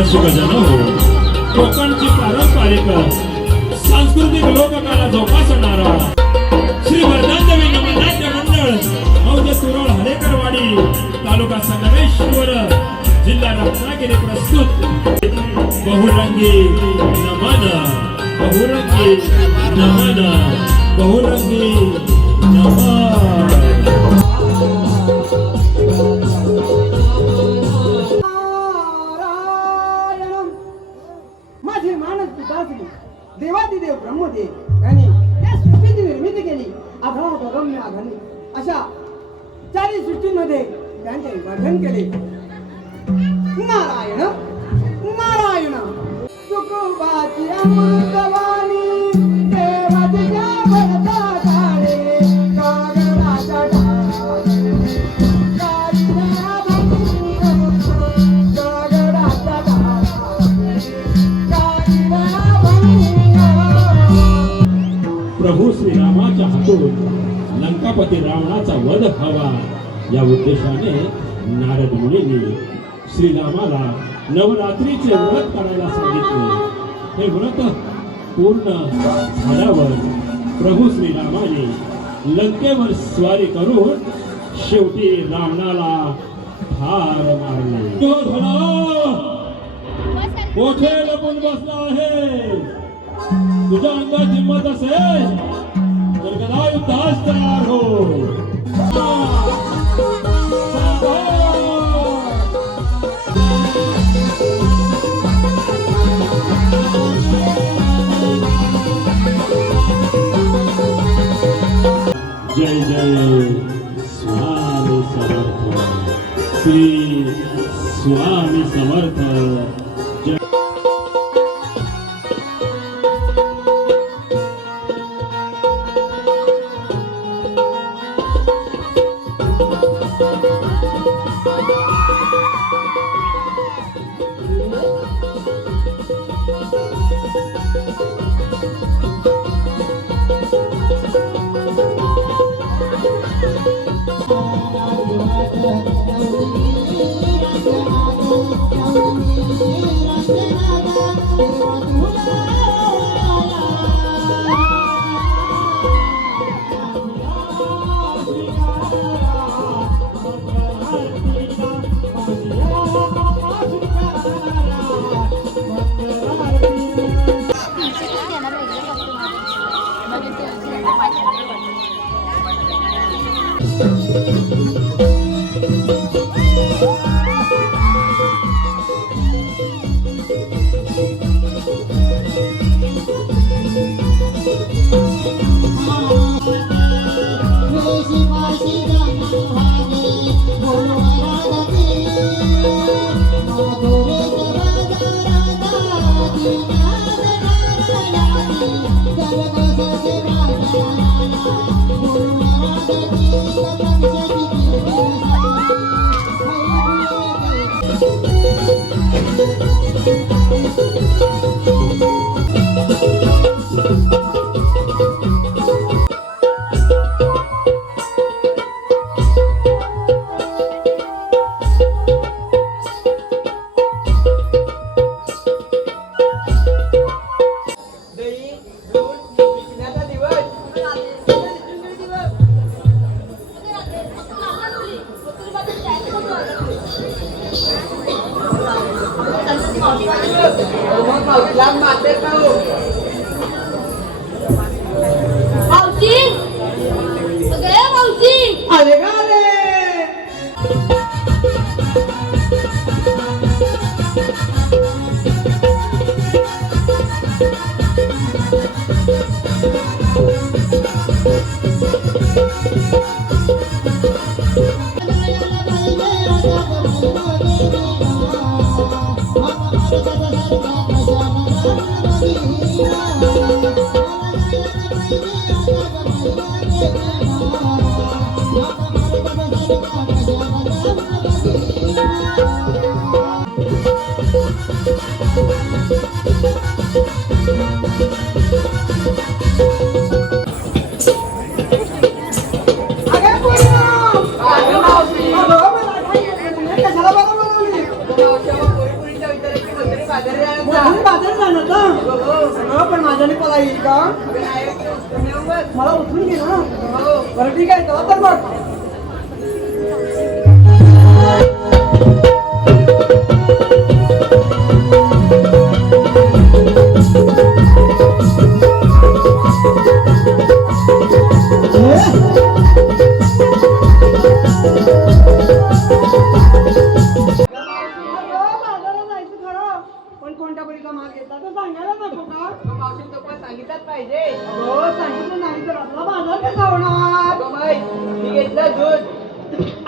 रसिक जन हो, कोकणची पारंपरिक सांस्कृतिक लोककला जोपासणारा श्री वर्धनदेवी नवनाट्य मंडळ मौजे तुरळ हरेकरवाडी तालुका संगमेश्वर जिल्हा रत्नागिरी प्रस्तुत बहुरंगी नमन बहुरंगी नमन बहुरंगी नमन। माझे मानस पिताश्री देवादिदेव ब्रह्मदेव यांनी या सृष्टीची निर्मिती केली। आघात अगम्य आघाणी अशा चारी सृष्टींमध्ये त्यांचे वर्धन केले। नारायण नारायण सुखवाची अमृतवाणी देवाच्या भरता काळे कागदाच्या ढाळे कागदाच्या प्रभू श्रीरामाच्या हातून लंकापती रावणाचा वध व्हावा या उद्देशाने नारद मुनींनी श्रीरामाला नवरात्रीचे व्रत करायला सांगितले। हे व्रत पूर्ण झाल्यावर प्रभू श्रीरामाने लंकेवर स्वारी करून शेवटी रावणाला ठार मारले। मोठे लपून बसला आहे, तुझ्या अंगात हिंमत असेल तर गदा युद्धास तयार हो। जय जय स्वामी समर्थ श्री स्वामी समर्थ। तुम्ही बाजारात जाणार का? अगं, पण माझ्याने मला येईल का? मला उचलून घे ना. बरं ठीक आहे, चला तर मग. पण कोणत्या परीचा माल घेतला तर सांगायला नको का? सांगितलंच पाहिजे. हो, सांगितलं नाही तर आपला बाजार कसा होणार? मी घेतलं दूध.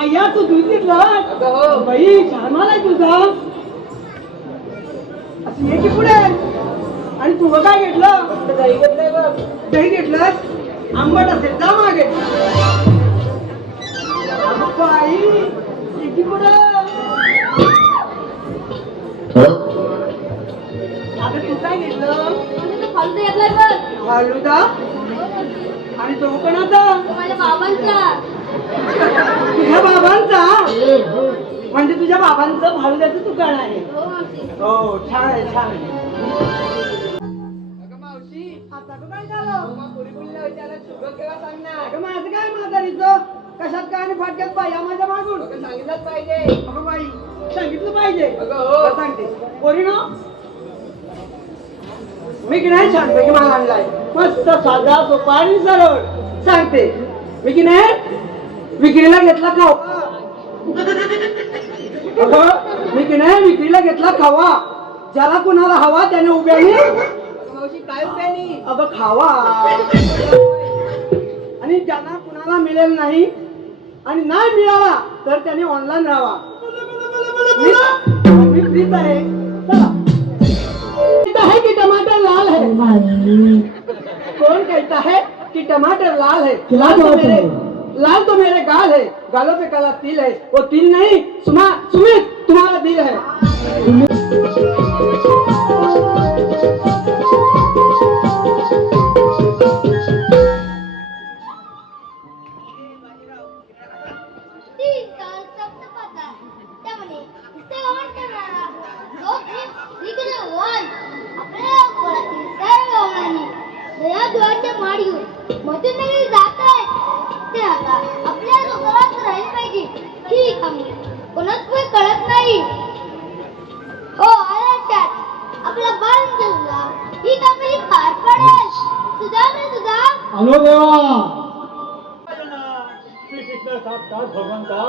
अय्या, तू दूध घेतलं? अगं हो. बाई, छान माल आहे तुझा. असं ये की पुढे. आणि तू काय घेतलं? दही घेतलंय बघ. दही घेतलंस? आंबट असेल जा मागे. अगं बाई, ये की पुढे. अगं तू काय घेतलं? फालतू घेतलाय बघ. फालुदा? आणि तो कोणाचा? तो माझ्या बाबांचा. तुझ्या बाबांचा? म्हणजे तुझ्या बाबांचं फालुद्याचं दुकान आहे. हो मावशी. हो, छान आहे, छान आहे. अगं मावशी, आता तू काय झालं? मग पुरीपुरीला विचारलं शुगर केव्हा सांगणार? अगं माझं काय म्हातारीचं? कशात काय आणि फाटक्यात पाहिजे माझ्या मागून? अगं सांगितलंच पाहिजे. अगं बाई, सांगितलं पाहिजे. अगं हो. बरं सांगते. पोरी ना, मी की नाही छानपैकी माल आणलाय. मस्त साधा सोपा आणि सरळ. सांगते मी की नाही विक्रीला घेतला खावा. अगं मी की नाही विक्रीला घेतला खावा. ज्याला कुणाला हवा त्याने उभ्याने. अगं मावशी काय उपाय अगं खावा. आणि ज्यांना कुणाला मिळेल नाही आणि नाही मिळाला तर त्याने ऑनलाईन राहावा. मी फ्रीच आहे. चला. कहता है कि टमाटर लाल है. कौन कहता है कि टमाटर लाल है? लाल तो मेरे गाल है. गालों पे काला तिल है. वो तिल नहीं सुमित तुम्हारा दिल है. तीन तास सप्तपथा. त्यामुळे नुसते वाहन करणारा जो श्रीकृष्ण भगवान आपल्या कुळातील सर्व वाहनांनी दयाद्वाराच्या माड घेऊन मथुरेकडे जात आहे. ते आता आपल्या डोंगरात राहील पाहिजे ही कामगिरी कोणाच काही कळत नाही. हो आला लक्षात आपला बाल सुद्धा ही कामगिरी पार पडेल. सुधा आलो देवा. श्रीकृष्ण साक्षात भगवंता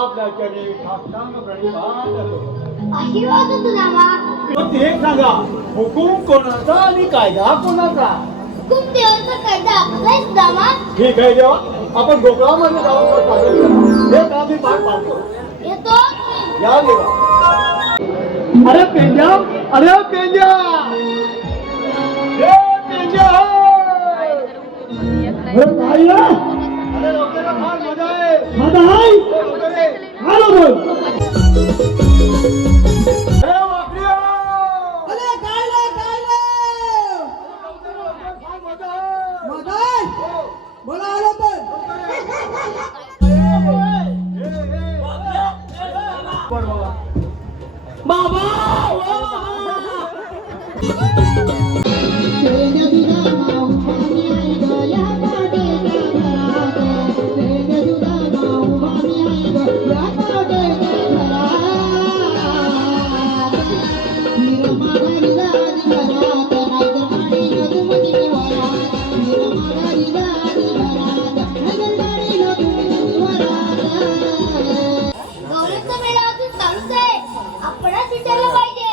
आपल्या चरणी साष्टांग प्रणिपात करतो. आशीर्वाद सुधामा. मग ते सांगा, हुकूम कोणाचा आणि कायदा कोणाचा? खूप देवाचा कायदा आपला सुधामा. ठीक आहे देवा, आपण गोकुळामध्ये जाऊन सादर करू. हे काम मी पार पाडतो. येतो. या देवा. अरे पेंजा, अरे पेंजा, हे पेंजा. अरे काय आहे? अरे लोकांना फार मजा आहे. मजा आहे? लवकर ये. हा लवकर. हे वाकड्या. अरे काय ला फार मजा आहे. मदाय बोला आलो तर. बाबा गौरीचा मेळा अजून चालूच आहे. आपणच विचारलं पाहिजे.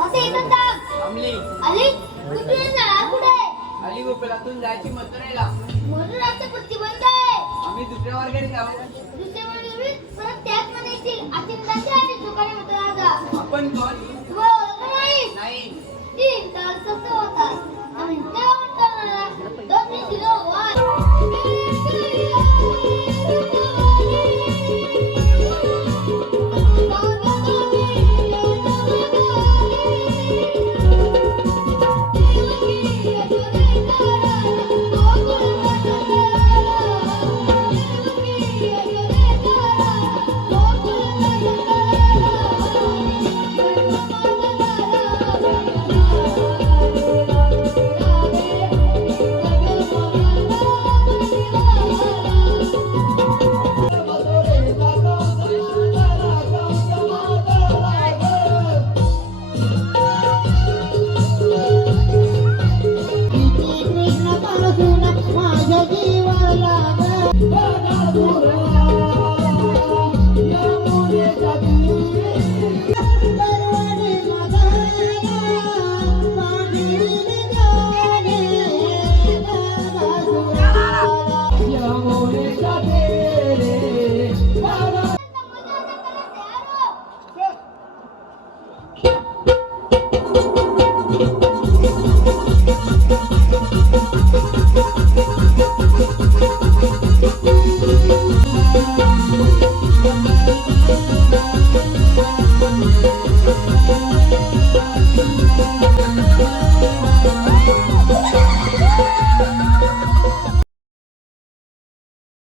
असं येतात का? थांबली. आली कुठे जाणार कुठे? आली गोकुळातून जायची मथुरेला. म्हणून आजचं प्रतिबंध आहे. आम्ही दुसऱ्या वर्गाने जाऊ. दुसऱ्या वेळी परत त्याच म्हणायची आचिंताची आणि दुकाने मित्रांचा. आपण कोण? तुम्हाला ओळख नाही? नाही. तीन तास सप्त होतात आणि तेव्हा म्हणताना 2 किलो वाण. आहे